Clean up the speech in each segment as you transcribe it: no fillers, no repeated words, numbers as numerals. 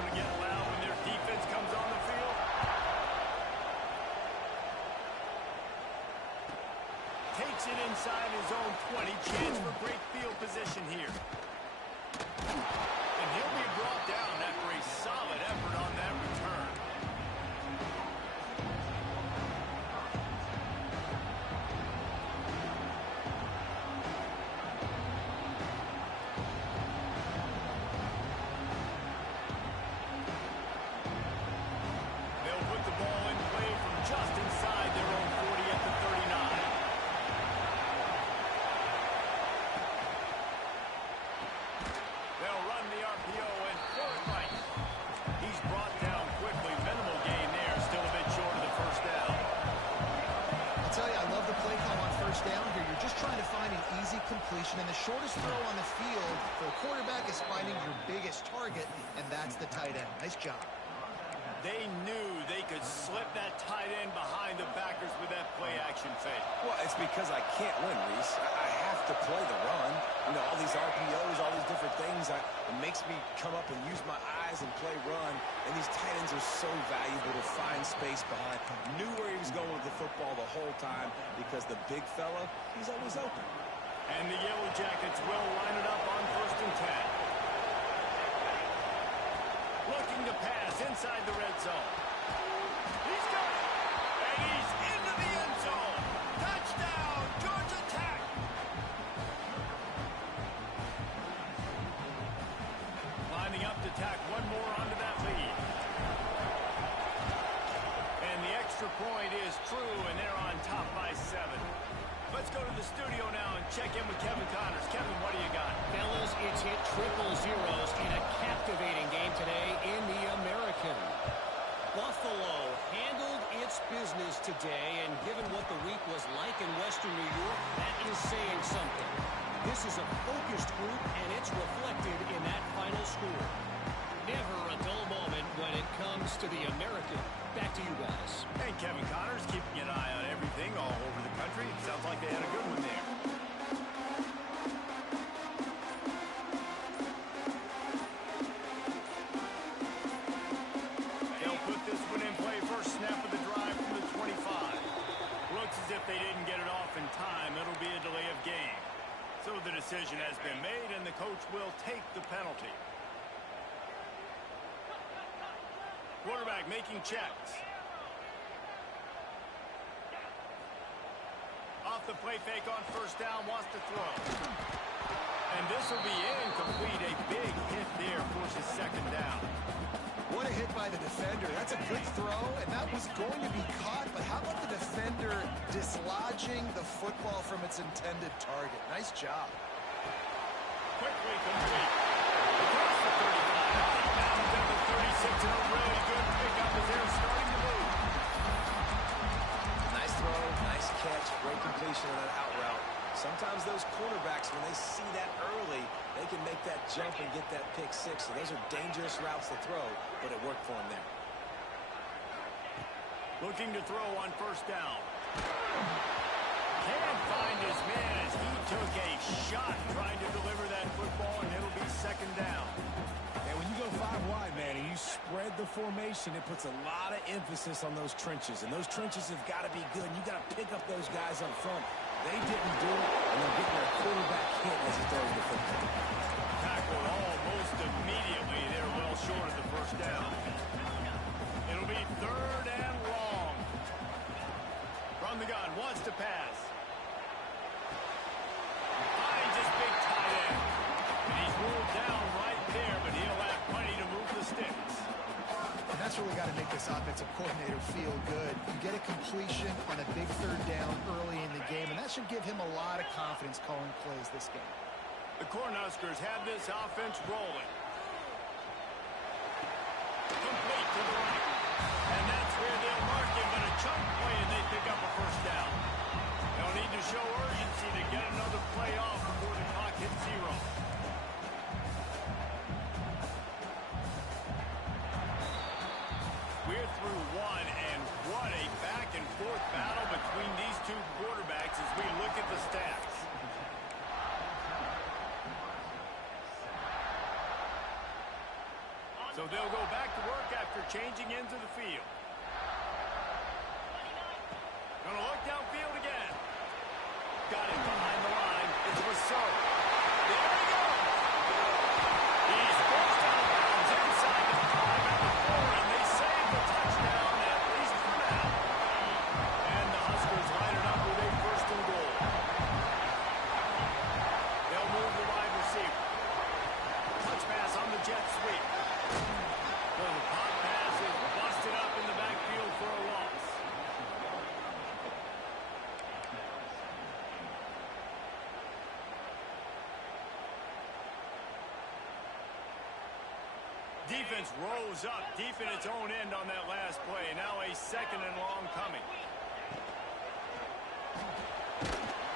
going to get loud when their defense comes on the field. Takes it inside his own 20. Chance for great field position here. And he'll be brought down after a solid effort on that return. They'll put the ball in play from just inside their own 40 at the 39. They'll run the RPO and throw it right. He's brought down quickly. Minimal gain there. Still a bit short of the first down. I'll tell you, I love the play call on first down here. You're just trying to find an easy completion, and the shortest throw on the field for a quarterback is finding your biggest target, and that's the tight end. Nice job. They knew they could slip that tight end behind the backers with that play-action fake. Well, it's because I can't win, Reese. I have to play the run. You know, all these RPOs, all these different things, it makes me come up and use my eyes and play run. And these tight ends are so valuable to find space behind. Knew where he was going with the football the whole time because the big fella, he's always open. And the Yellow Jackets will line it up on 1st and 10. Looking to pass inside the red zone. He's got it. And he's into the end zone. Touchdown, Georgia Tech. Lining up to tack one more onto that lead. And the extra point is true, and they're on top by 7. Let's go to the studio now and check in with Kevin Connors. Kevin, what do you got? Fellas, it's hit triple zeros in a captivating game today in the American. Buffalo handled its business today, and given what the week was like in Western New York, that is saying something. This is a focused group, and it's reflected in that final score. Never a dull moment when it comes to the American. Back to you guys. And Kevin Connors keeping an eye on everything all over the country. Sounds like they had a good one there. They'll put this one in play. First snap of the drive from the 25. Looks as if they didn't get it off in time. It'll be a delay of game. So the decision has been made, and the coach will take the penalty. Quarterback making checks. Off the play fake on first down, wants to throw. And this will be incomplete. A big hit there, forces second down. What a hit by the defender. That's a good throw, and that was going to be caught, but how about the defender dislodging the football from its intended target? Nice job. Quickly complete. Across the 35. Now down to 36, and a really good pickup as they're starting to move. Nice throw, nice catch, great completion on that out route. Sometimes those quarterbacks, when they see that early, they can make that jump and get that pick six. So those are dangerous routes to throw, but it worked for him there. Looking to throw on first down. Can't find his man as he took a shot trying to deliver that football, and it'll be second down. And when you go 5 wide, man, and you spread the formation, it puts a lot of emphasis on those trenches. And those trenches have got to be good. And you got to pick up those guys up front. They didn't do it, and they're getting their quarterback hit as he throws the football. Tackled almost immediately. They're well short of the first down. It'll be third and long. From the gun, wants to pass. Finds his big tight end. And he's ruled down right there, but he'll have plenty to move the sticks. And that's really got to make this offensive coordinator feel good. You get a completion on a big third down early in the game, and that should give him a lot of confidence calling plays this game. The Cornhuskers have this offense rolling. Complete to the right. And that's where they'll mark him, but a chunk play, and they pick up a first down. They'll need to show urgency to get another play off before the clock hits 0. We're through one, and what a back-and-forth battle between these two quarterbacks as we look at the stats. So they'll go back to work after changing into the field. Gonna look downfield again. Got it behind the line. It's Rousseau. There he goes. He's forced out of bounds inside the 5 at the 4, and they save the touchdown, at least for now. And the Huskers line it up with a 1st and goal. They'll move the wide receiver. Touch pass on the jet sweep. So the pop pass is busted up in the backfield for a loss. Defense rose up deep in its own end on that last play. Now a 2nd and long coming.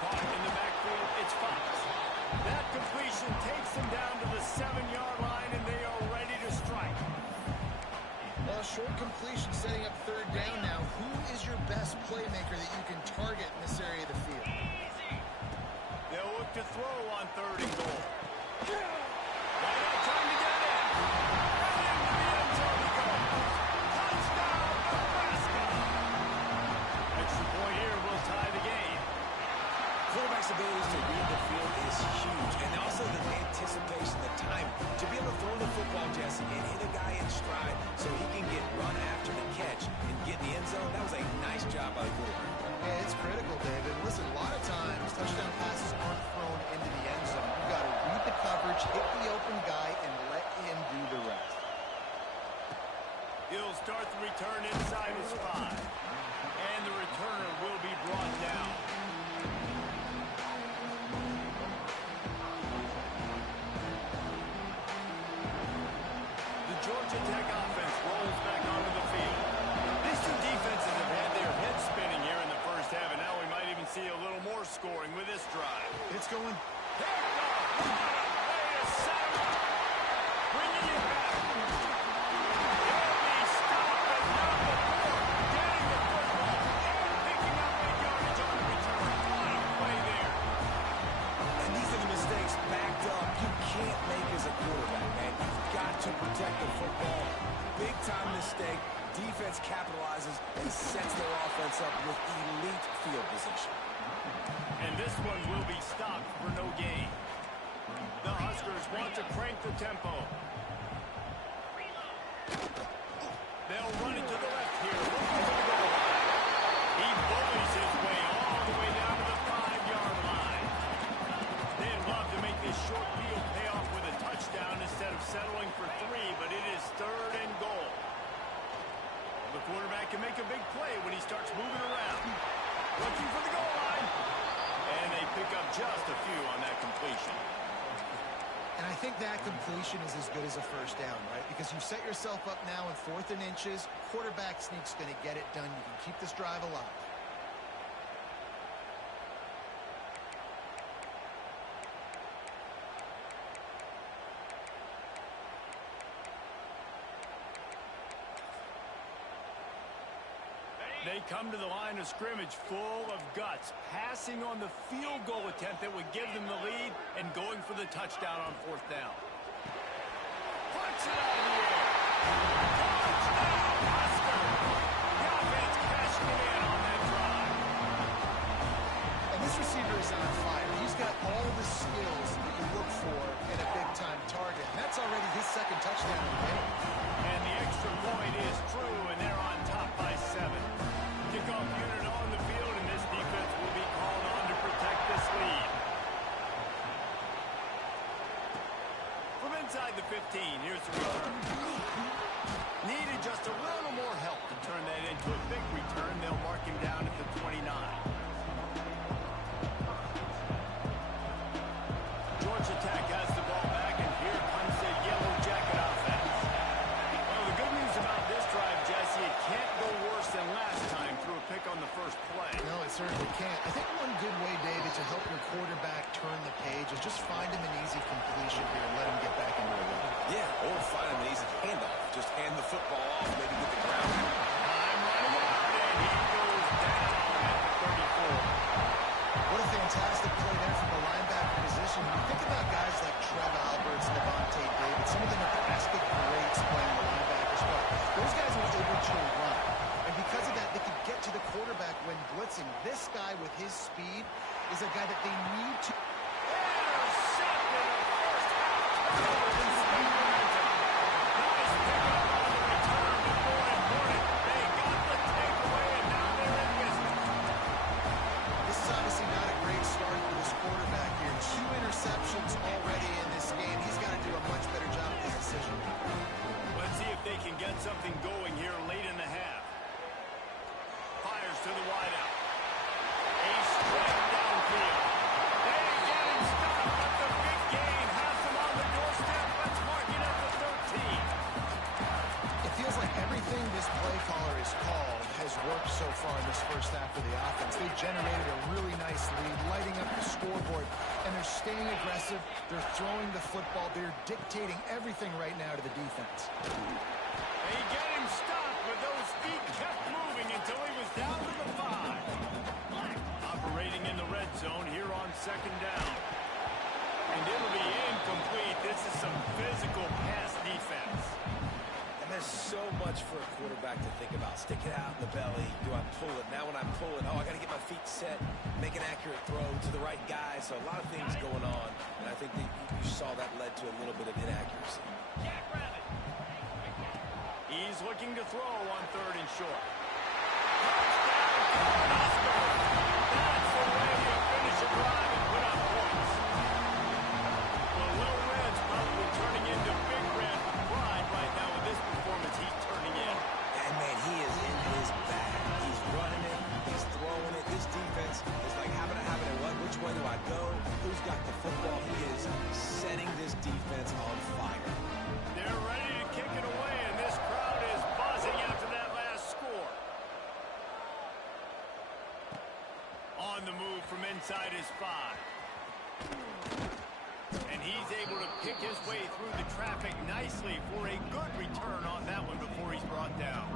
Caught in the backfield, it's Fox. That completion takes them down to the 7-yard line, and they are ready to strike. Well, short completion setting up 3rd down now. Who is your best playmaker that you can target in this area of the field? They'll look to throw on 3rd and goal. Right out trying to get it in. Right into the end zone he goes. Touchdown, Nebraska. Extra point here will tie the game. Quarterback's ability to read the field is huge, and also the anticipation, the time to be able to throw the football, Jesse, and hit a guy in stride so he can get run after the catch and get in the end zone. That was a nice job by the quarterback. Yeah, it's critical, David. Listen, a lot of times touchdown passes aren't thrown into the end zone. You've got to read the coverage, hit the open guy, and let him do the rest. He'll start the return inside his 5. And the returner will be brought down. The Georgia Tech offense rolls back onto the field. These two defenses have had their heads spinning here in the first half, and now we might even see a little more scoring with this drive. It's going. Picked off. What a way to set him up. Bringing it back. They'll be stopped, but not before getting the football and picking up big yardage on the return. What a play there. And these are the mistakes backed up you can't make as a quarterback, man. You've got to protect the football. Big-time mistake. Defense capitalizes and sets their offense up with elite field position. And this one will be stopped for no gain. The Huskers want to crank the tempo. They'll run it to the left here. He bullies his way all the way down to the 5-yard line. They'd love to make this short field pay off with a touchdown instead of settling for 3, but it is 3rd and goal. The quarterback can make a big play when he starts moving around. Looking for the goal line. And they pick up just a few on that completion. And I think that completion is as good as a 1st down, right? Because you set yourself up now in 4th and inches. Quarterback sneak's going to get it done. You can keep this drive alive. They come to the line of scrimmage full of guts, passing on the field goal attempt that would give them the lead and going for the touchdown on 4th down. Punch it out of the air. Touchdown, Husker. The offense cashing it in on that drive. And this receiver is on fire. He's got all the skills that you look for in a big-time target. And that's already his 2nd touchdown of the game. And the extra point is true, and they're on top by 7. Kickoff unit on the field, and this defense will be called on to protect this lead. From inside the 15, here's the return. something going here late in the half. Fires to the wideout. A straight downfield. They get him stopped, but the big gain has him on the doorstep. Let's mark it at the 13. It feels like everything this play caller has called has worked so far in this first half of the offense. They've generated a really nice lead, lighting up the scoreboard, and they're staying aggressive. They're throwing the football. They're dictating everything right now to the defense. They get him stopped, but those feet kept moving until he was down to the 5. Operating in the red zone here on second down. And it'll be incomplete. This is some physical pass defense. And there's so much for a quarterback to think about. Stick it out in the belly. Do I pull it? Now when I pull it, I got to get my feet set, make an accurate throw to the right guy. So a lot of things going on. And I think that you saw that led to a little bit of inaccuracy. He's looking to throw on 3rd and short. Touchdown, Oscar. That's the way you finish a drive and put up points. Well, Little Red's probably turning into Big Red with pride right now with this performance he's turning in. And, man, he is in his bag. He's running it. He's throwing it. This defense is like having it. Which way do I go? Who's got the football? He is setting this defense on fire. They're ready to kick it away, and this crowd is buzzing after that last score. On the move from inside his 5. And he's able to pick his way through the traffic nicely for a good return on that one before he's brought down.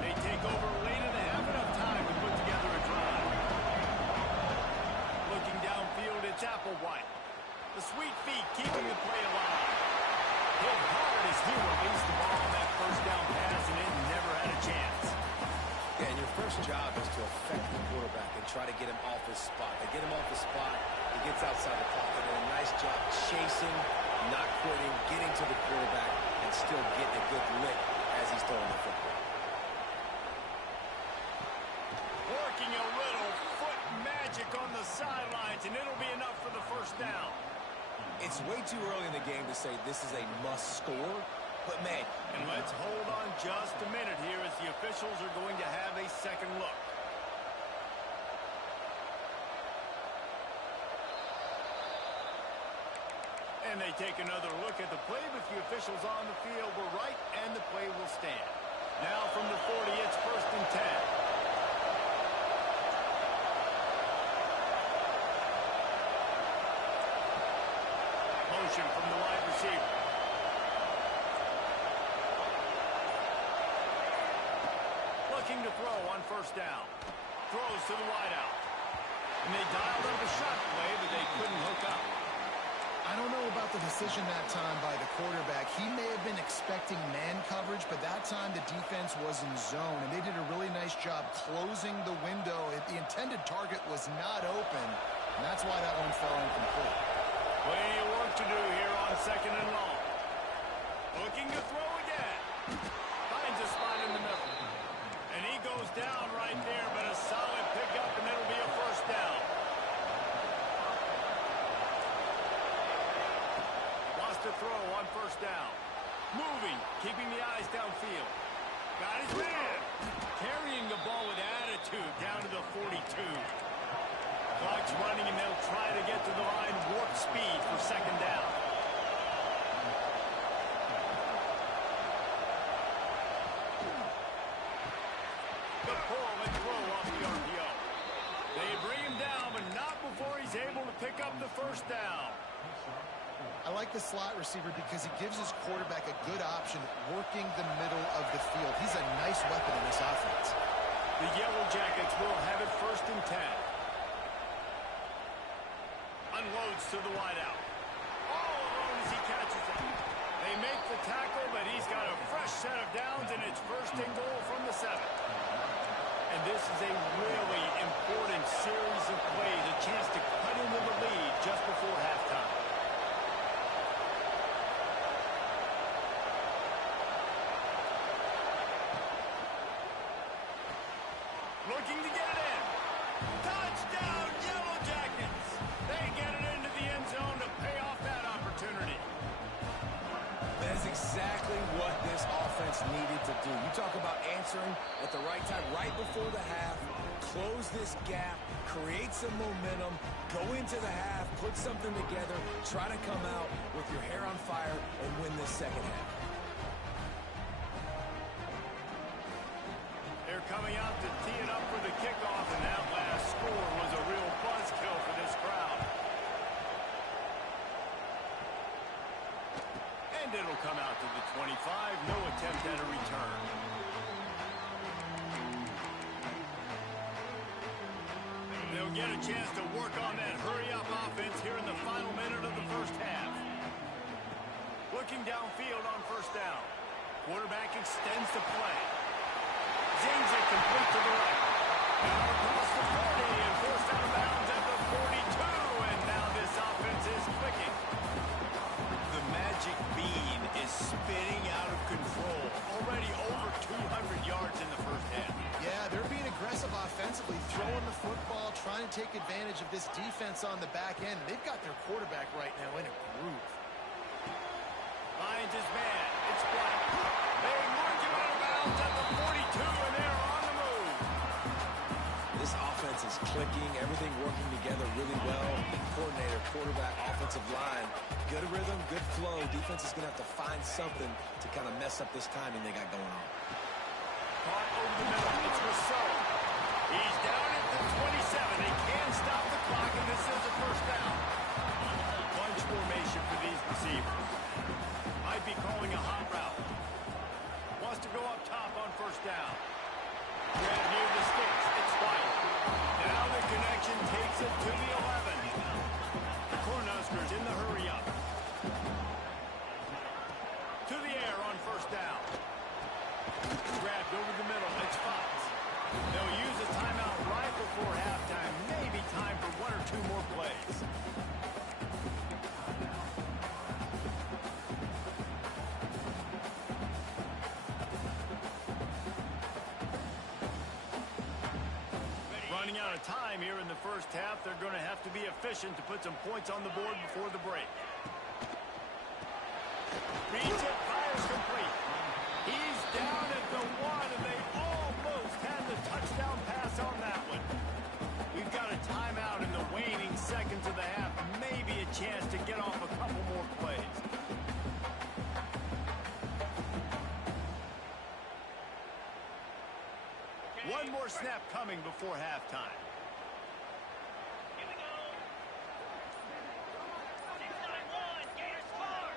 They take over late in the half, enough time to put together a drive. Looking downfield, it's Applewhite. The sweet feet keeping the play alive. Hit hard as he released the ball on that first down pass, and it never had a chance. Yeah, and your first job is to affect the quarterback and try to get him off his spot. They get him off his spot, he gets outside the clock, and a nice job chasing, not quitting, getting to the quarterback, and still getting a good lick as he's throwing the football. Working a little foot magic on the sidelines, and it'll be enough for the first down. It's way too early in the game to say this is a must score, but man. And let's hold on just a minute here as the officials are going to have a second look. And they take another look at the play, but the officials on the field were right, and the play will stand. Now from the 40, it's 1st and 10. Motion from the wide receiver. Looking to throw on 1st down. Throws to the wideout. And they dialed up a shot play, but they couldn't hook up. I don't know about the decision that time by the quarterback. He may have been expecting man coverage, but that time the defense was in zone, and they did a really nice job closing the window. The intended target was not open, and that's why that one fell incomplete. Plenty of work to do here on 2nd and long. Looking to throw again. Finds a spot in the middle. And he goes down right there, but a solid pickup, and it'll be a 1st down. Lost a throw on 1st down. Moving, keeping the eyes downfield. Got his man. Carrying the ball with attitude down to the 42. Clock's running, and they'll try to get to the line warp speed for 2nd down. The pull and throw off the RPO. They bring him down, but not before he's able to pick up the 1st down. I like the slot receiver because he gives his quarterback a good option working the middle of the field. He's a nice weapon in this offense. The Yellow Jackets will have it 1st and 10. Unloads to the wideout. All alone as he catches it. They make the tackle, but he's got a fresh set of downs, and it's 1st and goal from the 7. And this is a really important series of plays, a chance to cut into the lead just before halftime. looking to get it in. Touchdown, Yellow Jackets. They get it into the end zone to pay off that opportunity. That is exactly what this offense needed to do. You talk about answering at the right time, right before the half, close this gap, create some momentum, go into the half, put something together, try to come out with your hair on fire and win this second half. They're coming out to tee it up for the kickoff, and that last score was a real buzzkill for this crowd. And it'll come out to the 25. No attempt at a return. They'll get a chance to work on that hurry-up offense here in the final minute of the first half. Looking downfield on first down. Quarterback extends the play. Zings it complete to the right. Now across the 40 and forced out of bounds at the 42. And now this offense is clicking. The magic bean is spinning out of control. Already over 200 yards in the first half. Yeah, they're being aggressive offensively, throwing the football, trying to take advantage of this defense on the back end. They've got their quarterback right now in a groove. Finds his man. It's Black. They march him out of bounds at the 42, and they're on the move. This offense is clicking, everything working together really well. Coordinator, quarterback, offensive line. Good rhythm, good flow. Defense is going to have to find something to kind of mess up this timing they got going on. Caught over the middle. It's Rousseau. He's down at the 27. They can't stop the clock, and this is a first down. Bunch formation for these receivers. Might be calling a hot route. Wants to go up top on first down. Grab near the sticks. It's White. Now the connection takes it to the 11. The Cornhuskers in the hurry-up. To the air on first down. Grabbed over the middle. It's Fox. They'll use a timeout right before halftime. Maybe time for one or two more plays. Running out of time here in the first half. They're going to have to be efficient to put some points on the board before the break. Reads it, fires complete. He's down at the 1, and they almost had the touchdown pass on that one. We've got a timeout in the waning seconds of the half. Maybe a chance to get off a couple more plays. One more snap coming before halftime. Here we go. 6-9-1, Gators score.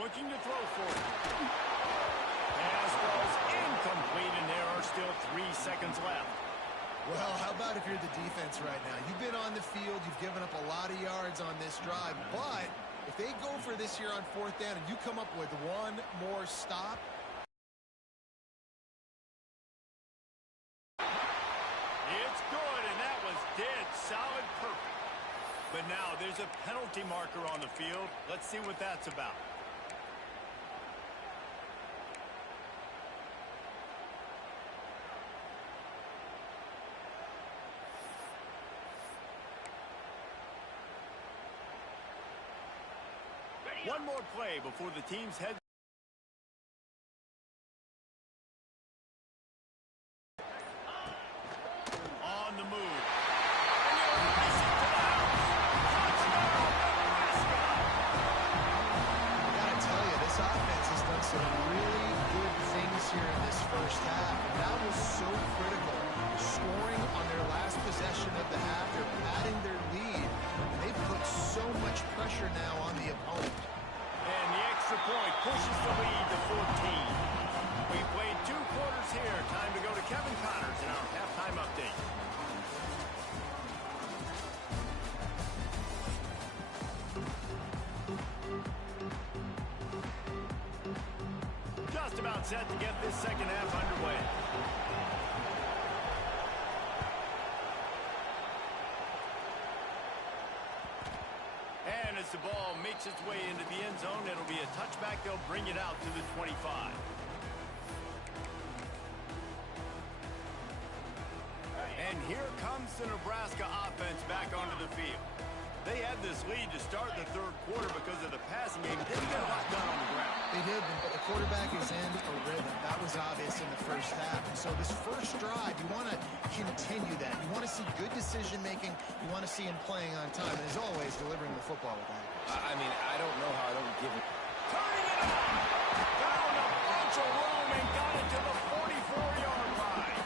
Looking to throw for it. Pass ball's incomplete, and there are still 3 seconds left. Well, how about if you're the defense right now? You've been on the field, you've given up a lot of yards on this drive, but if they go for this here on fourth down and you come up with one more stop, it's good, and that was dead solid perfect. But now there's a penalty marker on the field. Let's see what that's about. One more play before the teams head. On the move. And you'll race it to the house. Touchdown, Nebraska. I gotta tell you, this offense has done some really good things here in this first half. And that was so critical. Scoring on their last possession of the half, they're padding their lead. And they've put so much pressure now on the opponent. And the extra point pushes the lead to 14. We played 2 quarters here. Time to go to Kevin Connors in our halftime update. Just about set to get this second half underway. And as the ball makes its way into the end zone, it'll be a touchback. They'll bring it out to the 25. And here comes the Nebraska offense back onto the field. They had this lead to start the third quarter because of the passing game. Didn't get a lot done on the ground. They did, but the quarterback is in a rhythm. That was obvious in the first half. And so this first drive, you want to continue that. You want to see good decision-making. You want to see him playing on time. And as always, delivering the football with that. I mean, I don't know how I don't give it. Turning it up! Found a bunch of room and got it to the 44-yard line.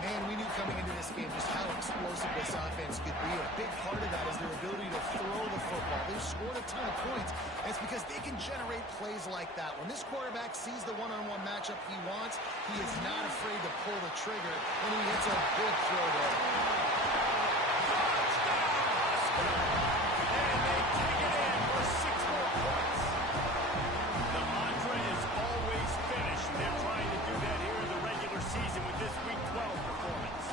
Man, we knew coming into this game just how explosive this offense could be. A big part of that is their ability to throw the football. They've scored a ton of points, and it's because they can generate plays like that. When this quarterback sees the one-on-one matchup he wants, he is not afraid to pull the trigger, and he hits a big throw there. And they take it in for 6 more points. The mantra is always finish. They're trying to do that here in the regular season with this Week 12 performance.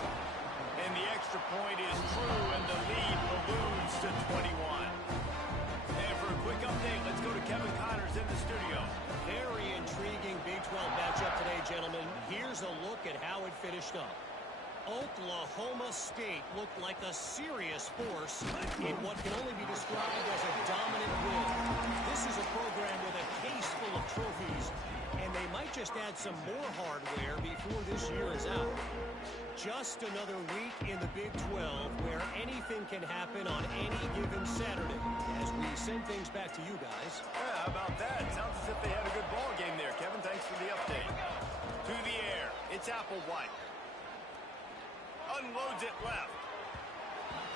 And the extra point is true, and the lead balloons to 21. And for a quick update, let's go to Kevin Connors in the studio. Very intriguing Big 12 matchup today, gentlemen. Here's a look at how it finished up. Oklahoma State looked like a serious force in what can only be described as a dominant win. This is a program with a case full of trophies, and they might just add some more hardware before this year is out. Just another week in the Big 12 where anything can happen on any given Saturday. As we send things back to you guys. Yeah, how about that? Sounds as if they had a good ball game there, Kevin. Thanks for the update. To the air, it's Applewhite. Unloads it left.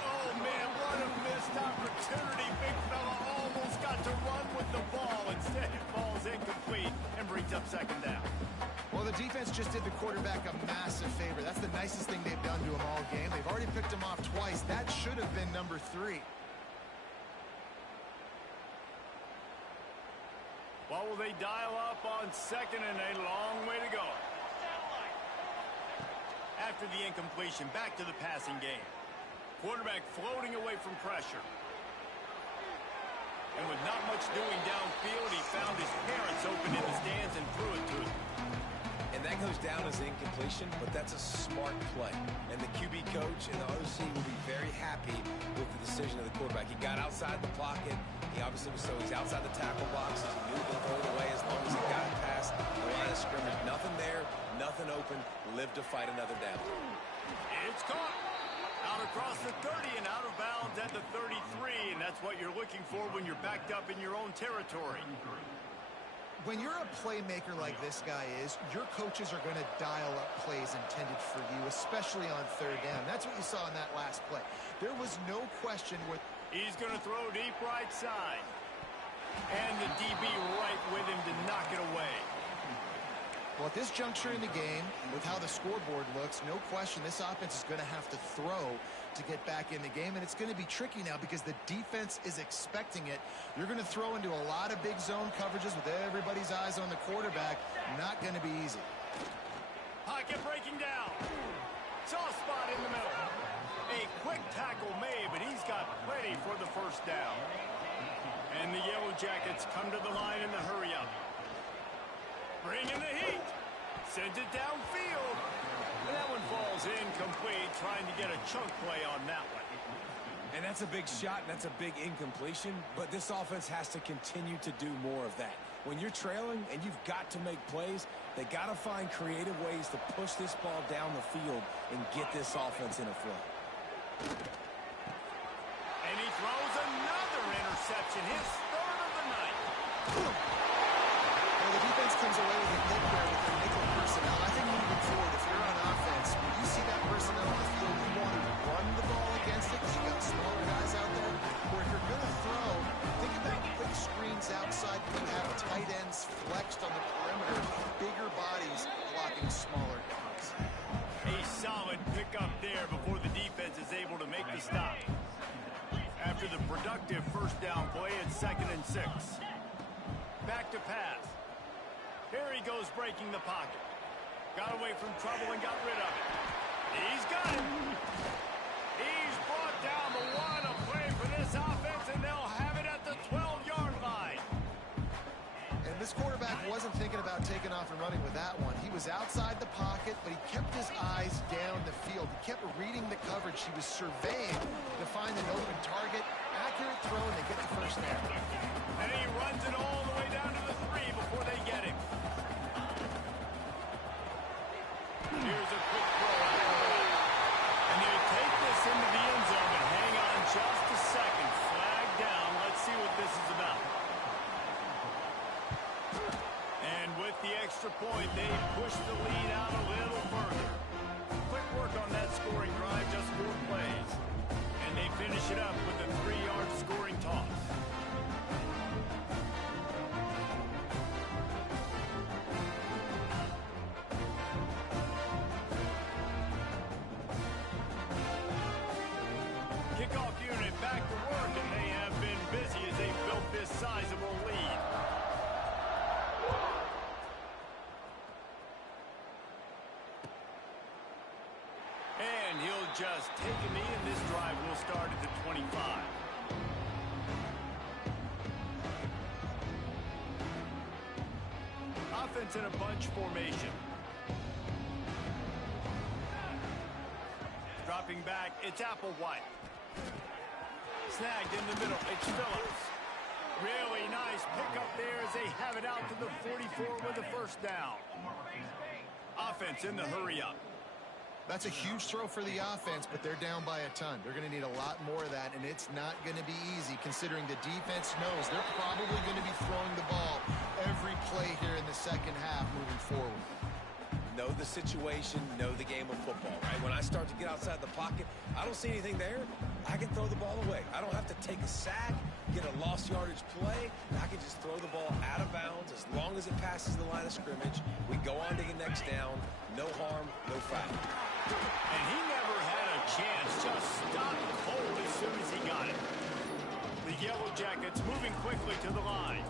Oh, man, what a missed opportunity. Big fella almost got to run with the ball. Instead, it falls incomplete and brings up second down. Well, the defense just did the quarterback a massive favor. That's the nicest thing they've done to him all game. They've already picked him off twice. That should have been number 3. What will they dial up on second and a long way to go? After the incompletion, back to the passing game. Quarterback floating away from pressure. And with not much doing downfield, he found his parents open in the stands and threw it to him. And that goes down as incompletion, but that's a smart play. And the QB coach and the OC will be very happy with the decision of the quarterback. He got outside the pocket. He obviously was he's outside the tackle box. He knew he could throw it away as long as he got it past the line of scrimmage. Nothing there, nothing open. Live to fight another down. It's caught. Out across the 30 and out of bounds at the 33. And that's what you're looking for when you're backed up in your own territory. When you're a playmaker like this guy is, your coaches are going to dial up plays intended for you, especially on third down. That's what you saw in that last play. There was no question with... He's going to throw deep right side. And the DB right with him to knock it away. Well, at this juncture in the game, with how the scoreboard looks, no question this offense is going to have to throw to get back in the game, and it's going to be tricky now because the defense is expecting it. You're going to throw into a lot of big zone coverages with everybody's eyes on the quarterback. Not going to be easy. Pocket breaking down. Soft spot in the middle. A quick tackle made, but he's got plenty for the first down. And the Yellow Jackets come to the line in the hurry-up. Bring in the heat. Sends it downfield. And that one falls incomplete, trying to get a chunk play on that one. And that's a big shot, and that's a big incompletion, but this offense has to continue to do more of that. When you're trailing and you've got to make plays, they got to find creative ways to push this ball down the field and get this offense in a flow. And he throws another interception, his third of the night. Well, the defense comes away with a hit there with their nickel personnel. I think moving forward, if you're on offense, when you see that personnel on the field, you want to run the ball against it because you've got smaller guys out there. Or if you're going to throw, think about quick screens outside. You have tight ends flexed on the perimeter, bigger bodies blocking smaller guys. A solid pickup there before the defense is able to make the stop. After the productive first down play, it's 2nd and 6. Back to pass. Here he goes breaking the pocket. Got away from trouble and got rid of it. He's got it. He's brought down the one. A play for this offense, and they'll have it at the 12-yard line. And this quarterback wasn't thinking about taking off and running with that one. He was outside the pocket, but he kept his eyes down the field. He kept reading the coverage. He was surveying to find an open target. Accurate throw, and they get the first down. And he runs it all the way down to the 3 before they get him. Here's a quick throw out of the way. And they take this into the end zone, but hang on just a second. Flag down. Let's see what this is about. And with the extra point, they push the lead out a little further. Quick work on that scoring drive, just 4 plays. And they finish it up with a 3-yard scoring toss. Kickoff unit back to work, and they have been busy as they built this sizable lead. And he'll just take a knee, and this drive will start at the 25. Offense in a bunch formation. Dropping back, it's Applewhite. Snagged in the middle, it's Phillips. Really nice pickup there as they have it out to the 44 with a first down. Offense in the hurry-up. That's a huge throw for the offense, but they're down by a ton. They're going to need a lot more of that, and it's not going to be easy considering the defense knows they're probably going to be throwing the ball every play here in the second half moving forward. Know the situation, know the game of football, right? When I start to get outside the pocket, I don't see anything there. I can throw the ball away. I don't have to take a sack, get a lost yardage play. I can just throw the ball out of bounds as long as it passes the line of scrimmage. We go on to the next down. No harm, no foul. And he never had a chance. Just stopped cold as soon as he got it. The Yellow Jackets moving quickly to the line.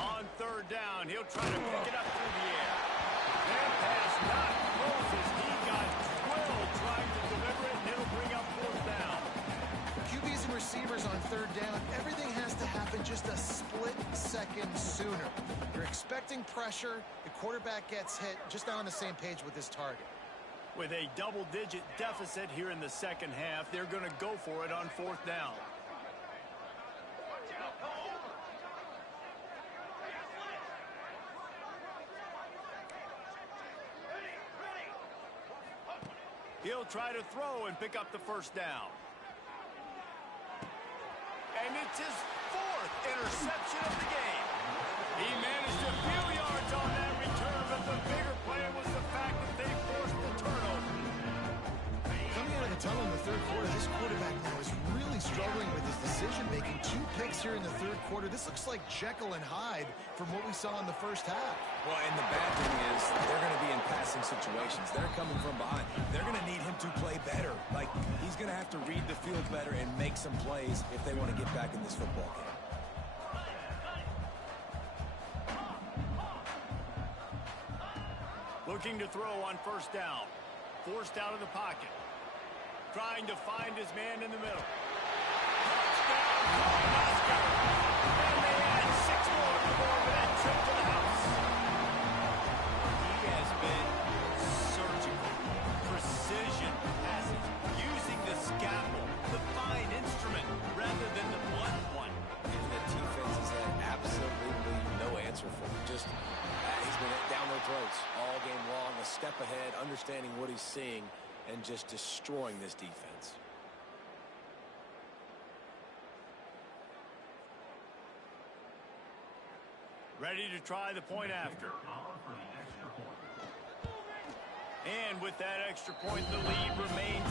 On third down, he'll try to pick it up through the air. That pass not close as he got drilled trying to deliver it, and it'll bring up fourth down. QBs and receivers on third down, everything has to happen just a split second sooner. You're expecting pressure, the quarterback gets hit, just not on the same page with his target. With a double-digit deficit here in the second half, they're going to go for it on fourth down. He'll try to throw and pick up the first down. And it's his 4th interception of the game. He managed a few yards on that return, but the bigger play was the fact that they forced the turnover. Coming out of the tunnel in the third quarter, this quarterback now is really struggling with his decision-making. 2 picks here in the third quarter. This looks like Jekyll and Hyde from what we saw in the first half. Well, and the bad thing is they're going to be in passing situations. They're coming from behind. They're going to need him to play better. Like, he's going to have to read the field better and make some plays if they want to get back in this football game. Looking to throw on first down. Forced out of the pocket. Trying to find his man in the middle. Touchdown, Oscar. And they add 6 more to go over that trip to the house. He has been surgical. Precision passes. Using the scalpel, the fine instrument, rather than the blunt one. And the defense has had absolutely no answer for him. Just, he's been down their throats all game long, a step ahead, understanding what he's seeing, and just destroying this defense. Ready to try the point after. And with that extra point, the lead remains